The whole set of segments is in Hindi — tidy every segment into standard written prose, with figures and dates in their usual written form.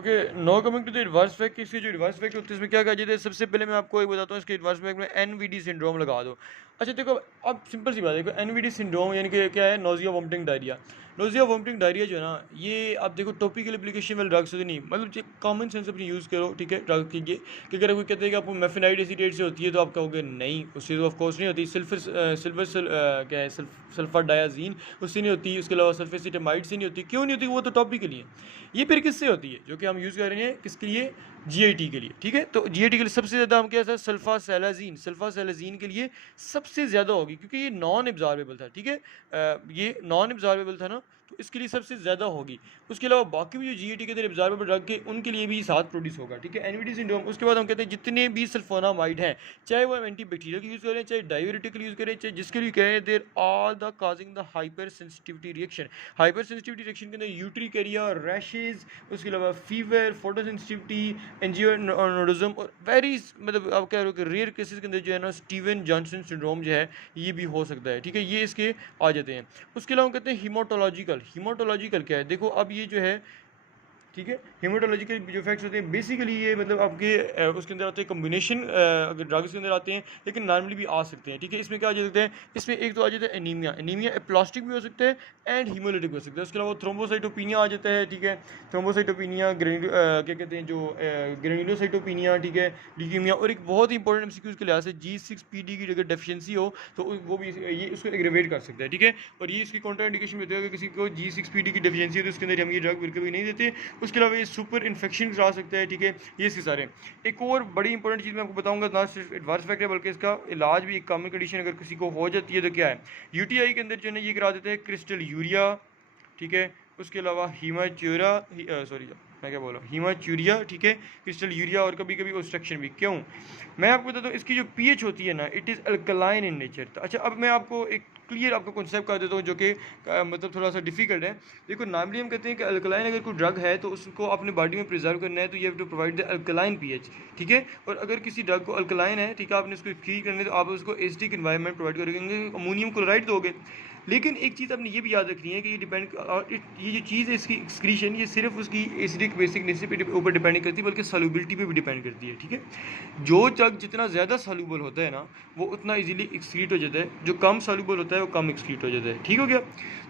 Okay, now coming to the reverse fact. इसके जो रिवर्स फैक्ट होते हैं इसमें क्या कहा जाता है, सबसे पहले मैं आपको एक बताता हूँ इसके रिवर्स फैक्ट में एनवीडी सिंड्रोम लगा दो। अच्छा देखो, अब सिंपल सी बात है, देखो एनवीडी सिंड्रोम यानी कि क्या है, nausea vomiting diarrhoea. Nausea vomiting diarrhoea जो है ना, ये आप देखो टॉपिकल एप्लीकेशन वाले ड्रग्स से नहीं, मतलब जो कॉमन सेंस अपनी यूज़ करो, ठीक है, ड्रग कीजिए। कि अगर कोई कहते हैं कि आपको मेफेनाइड एसीटेट से होती है, तो आप कहोगे नहीं, उससे तो ऑफकोर्स नहीं होती। क्या है, सल्फर डायाजीन, उससे नहीं होती। उसके अलावा सल्फेसिटामाइड से नहीं होती। क्यों नहीं होती? वो तो टॉपिकल ही है। ये फिर किससे होती है? जो कि हम यूज़ कर रहे हैं किसके लिए? जीआईटी के लिए, ठीक है। तो जीआईटी के लिए सबसे ज़्यादा हम क्या था, सल्फासैलाजीन के लिए सबसे ज़्यादा होगी, क्योंकि ये नॉन एब्जॉर्बेबल था, ठीक है। ये नॉन एब्जॉर्बेबल था ना, तो इसके लिए सबसे ज़्यादा होगी। उसके अलावा बाकी भी जो जीआईटी के अंदर एब्जॉर्बेबल ड्रग के, उनके लिए भी साथ प्रोड्यूस होगा, ठीक है, एनवीडी सिंड्रोम। उसके बाद हम कहते हैं जितने भी सल्फोनामाइड हैं, चाहे वो एंटी बैक्टीरियल यूज़ करें, चाहे डायूरेटिकल यूज़ करें, चाहे जिसके लिए कहें, there all the causing the hypersensitivity reaction. Hypersensitivity reaction के अंदर यूट्रिकेरिया, रैशेज, उसके अलावा फीवर, फोटोसेंसिटिविटी, एंजियोनोडिज्म, और वेरी, मतलब आप कह रहे हो कि रेयर केसेस के अंदर जो है ना, स्टीवन जॉनसन सिंड्रोम जो है, ये भी हो सकता है, ठीक है। ये इसके आ जाते हैं। उसके अलावा कहते हैं हीमोटोलॉजिकल क्या है, देखो अब ये जो है, ठीक है, हेमाटोलॉजिकल जो इफेक्ट्स होते हैं बेसिकली ये, मतलब आपके उसके अंदर आते हैं कम्बिनेशन, अगर ड्रग्स के अंदर आते हैं, लेकिन नॉर्मली भी आ सकते हैं, ठीक है। इसमें क्या आ जाता है, इसमें एक तो आ जाता है एनीमिया। एनीमिया एप्लास्टिक भी हो सकता है एंड हीमोलिटिक भी हो सकता है। उसके अलावा थ्रोम्बोसाइटोपिनिया आ जाता है, ठीक है। थ्रोम्बोसाइटोपिनिया, क्या कहते हैं, जो ग्रेन्युलोसाइटोपिनिया, ठीक है, लीकेमिया। और एक बहुत ही इंपॉर्टेंट एमसीक्यू के लिहाज से G6PD की अगर डेफिशिएंसी हो, तो वो भी ये उसको एग्रेवेट कर सकता है, ठीक है। और ये इसकी काउंटर इंडिकेशन भी होती है, अगर किसी को G6PD की डेफिशिएंसी है तो उसके अंदर हम ये ड्रग बिल्कुल भी नहीं देते। उसके अलावा ये सुपर इन्फेक्शन करा सकता है, ठीक है। ये इसके सारे। एक और बड़ी इंपॉर्टेंट चीज़ मैं आपको बताऊंगा, ना सिर्फ एडवांस फैक्ट है बल्कि इसका इलाज भी, एक कॉमन कंडीशन अगर किसी को हो जाती है तो क्या है, यूटीआई के अंदर जो है ना, ये करा देते हैं क्रिस्टल यूरिया, ठीक है। उसके अलावा हीमाच्यूरा, सॉरी मैं क्या बोल रहा हूँ, हीमाच्यूरिया, ठीक है, क्रिस्टल यूरिया, और कभी कभी ऑब्स्ट्रक्शन भी। क्यों? मैं आपको बताता हूँ, इसकी जो पीएच होती है ना, it is alkaline in nature. तो अच्छा, अब मैं आपको एक क्लियर आपको कॉन्सेप्ट कर देता हूँ, जो कि मतलब थोड़ा सा डिफिकल्ट है। देखो, नॉर्मली हम कहते हैं कि अल्कलाइन अगर कोई ड्रग है तो उसको अपनी बॉडी में प्रिजर्व करना है, तो you have to provide the alkaline pH, ठीक है। और अगर किसी ड्रग को अल्कलाइन है, ठीक है, आपने उसको ठीक करना है, तो आप उसको एसिडिक इन्वायरमेंट प्रोवाइड करेंगे, अमोनियम क्लोराइड दोगे। लेकिन एक चीज़ आपने ये भी याद रखनी है कि ये डिपेंड, ये जो चीज़ है इसकी एक्सक्रीशन, ये सिर्फ उसकी एसिडिक बेसिक नेचर पे ऊपर डिपेंड नहीं करती, बल्कि सॉल्युबिलिटी पे भी डिपेंड करती है, ठीक है। जो ड्रग जितना ज़्यादा सॉल्युबल होता है ना, वो उतना इजीली एक्सक्रीट हो जाता है। जो कम सॉल्युबल होता है वो कम एक्सक्रीट हो जाता है, ठीक हो गया।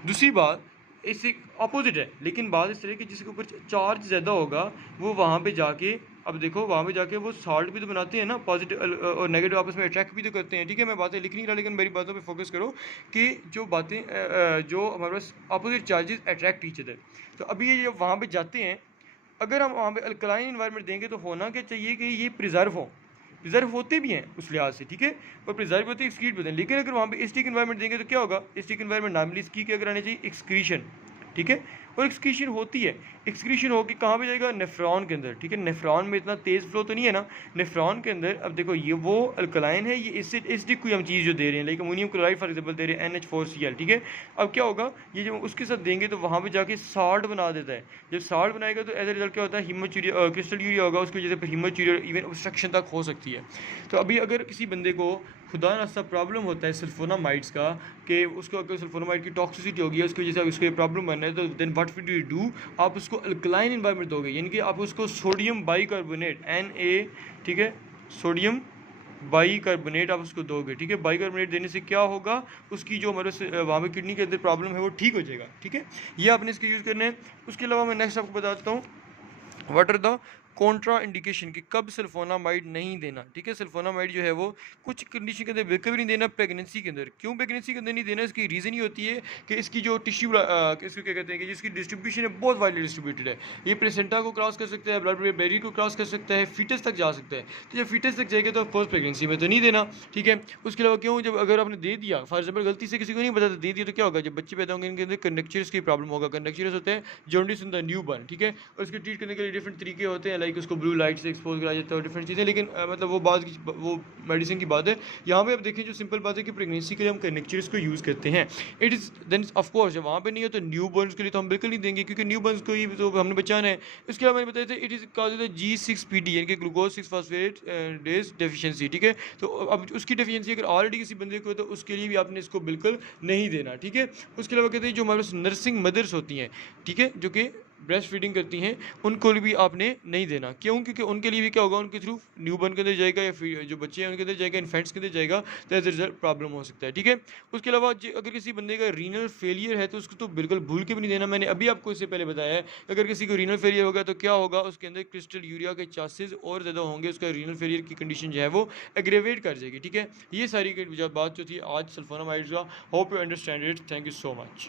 दूसरी बात, इससे अपोजिट है, लेकिन बात इस तरह की, जिसके ऊपर चार्ज ज़्यादा होगा, वो वहाँ पे जाके, अब देखो वहाँ पे जाके वो साल्ट भी तो बनाते हैं ना, पॉजिटिव और नेगेटिव आपस में अट्रैक्ट भी तो करते हैं, ठीक है। मैं बातें लिख नहीं रहा, लेकिन मेरी बातों पे फोकस करो कि जो बातें जो हमारे पास opposite charges attract each other. तो अभी ये जब वहाँ पे जाते हैं, अगर हम वहाँ पे अल्कलाइन इन्वायरमेंट देंगे, तो होना क्या चाहिए कि ये प्रिजर्व हो, प्रिजर्व होते भी हैं उस लिहाज से, ठीक है। और प्रिजर्व होते हैं, एक्सक्रीट होते हैं। लेकिन अगर वहाँ पे एसिडिक इन्वायरमेंट देंगे तो क्या होगा, एसिडिक इन्वायरमेंट नॉर्मली इसकी क्या करानी चाहिए, एक्सक्रीशन, ठीक है। और एक्सक्रीशन होती है, एक्सक्रीशन होकर कहाँ पे जाएगा, नेफ्रॉन के अंदर, ठीक है। नेफ्रॉन में इतना तेज़ फ्लो तो नहीं है ना, नेफ्रॉन के अंदर। अब देखो, ये वो अल्कलाइन है, ये एसिडिक कोई हम चीज़ जो दे रहे हैं, like ammonium chloride for example दे रहे हैं, NH4Cl, ठीक है। अब क्या होगा, ये जब उसके साथ देंगे तो वहाँ पे जाके साल्ट बना देता है। जब साल्ट बनाएगा तो एज ए रिजल्ट क्या होता है, हीमोचूरिया, क्रिस्टल यूरिया होगा, उसकी वजह से फिर हीमोचूरिया, इवन ऑब्स्ट्रक्शन तक हो सकती है। तो अभी अगर किसी बंदे को खुदा न सा प्रॉब्लम होता है सल्फोनामाइड्स का, कि उसको अगर सल्फोनामाइड की टॉक्सिसिटी होगी, उसकी वजह से उसको ये प्रॉब्लम बनना है, तो then what will you do, आप उसको अल्कलाइन इन्वायरमेंट दोगे, यानी कि आप उसको सोडियम बाइकार्बोनेट, Na, ठीक है, सोडियम बाइकार्बोनेट आप उसको दोगे, ठीक है। बाइकार्बोनेट देने से क्या होगा, उसकी जो हमारे वहाँ पे किडनी के अंदर प्रॉब्लम है वो ठीक हो जाएगा, ठीक है। ये आपने इसके यूज़ करने हैं। उसके अलावा मैं नेक्स्ट आपको बता देता हूँ, what are the contraindication, कि कब सल्फोनामाइड नहीं देना, ठीक है। सल्फोनामाइड जो है वो कुछ कंडीशन के अंदर बिल्कुल भी नहीं देना, प्रेगनेंसी के अंदर। क्यों प्रेगनेंसी के अंदर नहीं देना, इसकी रीज़न ये होती है कि इसकी जो टिश्यू, इसको क्या कहते हैं, कि जिसकी डिस्ट्रीब्यूशन है बहुत वाइडली डिस्ट्रीब्यूटेड है। ये प्लेसेंटा को क्रॉस कर सकता है, ब्लड बैरियर को क्रॉस कर सकता है, फीटस तक जा सकता है। तो जब फीटस तक जाएगा तो ऑफकोर्स प्रेगनेंसी में तो नहीं देना, ठीक है। उसके अलावा क्यों, जब अगर आपने दे दिया, फॉर एग्जाम्पल गलती से किसी को नहीं पता दे दिया, तो क्या होगा, जब बच्चे पैदा होंगे इनके अंदर कंडक्चर्स की प्रॉब्लम होगा। कंडक्चर्स होते हैं jaundice in the new burn, ठीक है। और उसके ट्रीट करने के लिए डिफरेंट तरीके होते हैं, लाइक उसको ब्लू लाइट से एक्सपोज करा जाता है और डिफरेंट चीज़ें। लेकिन मतलब वो बात की, वो मेडिसिन की बात है। यहाँ पे आप देखें, जो सिंपल बात है कि प्रेगनेंसी के लिए हम कनेक्चर्स को यूज़ करते हैं। इट इज़ देन ऑफकोर्स जब वहाँ पे नहीं है तो न्यू बर्न्स के लिए तो हम बिल्कुल नहीं देंगे, क्योंकि न्यू बर्न्स को ही तो हमने बचाना है। इसके अलावा मैंने बताया था, इट इज़ कॉल्ड G6PD, यानी कि ग्लूकोज 6 फॉस्फेट डेज डेफिशिएंसी, ठीक है। तो अब उसकी डेफिशिएंसी अगर ऑलरेडी किसी बंदे को है तो उसके लिए भी आपने इसको बिल्कुल नहीं देना, ठीक है। उसके अलावा कहते हैं जो हमारे पास नर्सिंग मदर्स होती हैं, ठीक है, जो कि ब्रेस्ट फीडिंग करती हैं उनको भी आपने नहीं देना। क्यों? क्योंकि उनके लिए भी क्या होगा, उनके थ्रू न्यूबॉर्न के अंदर जाएगा या फिर जो बच्चे हैं उनके अंदर जाएगा, इन्फेंट्स के अंदर जाएगा, तो एज रिजल्ट प्रॉब्लम हो सकता है। ठीक है, उसके अलावा अगर किसी बंदे का रीनल फेलियर है तो उसको तो बिल्कुल भूल के भी नहीं देना। मैंने अभी आपको इससे पहले बताया है, अगर किसी को रीनल फेलियर होगा तो क्या होगा, उसके अंदर क्रिस्टल यूरिया के चांसेस और ज़्यादा होंगे, उसका रीनल फेलियर की कंडीशन जो है वो एग्रेवेट कर जाएगी। ठीक है, ये सारी बात जो थी आज सल्फोनामाइड्स का, hope you understand it. Thank you so much.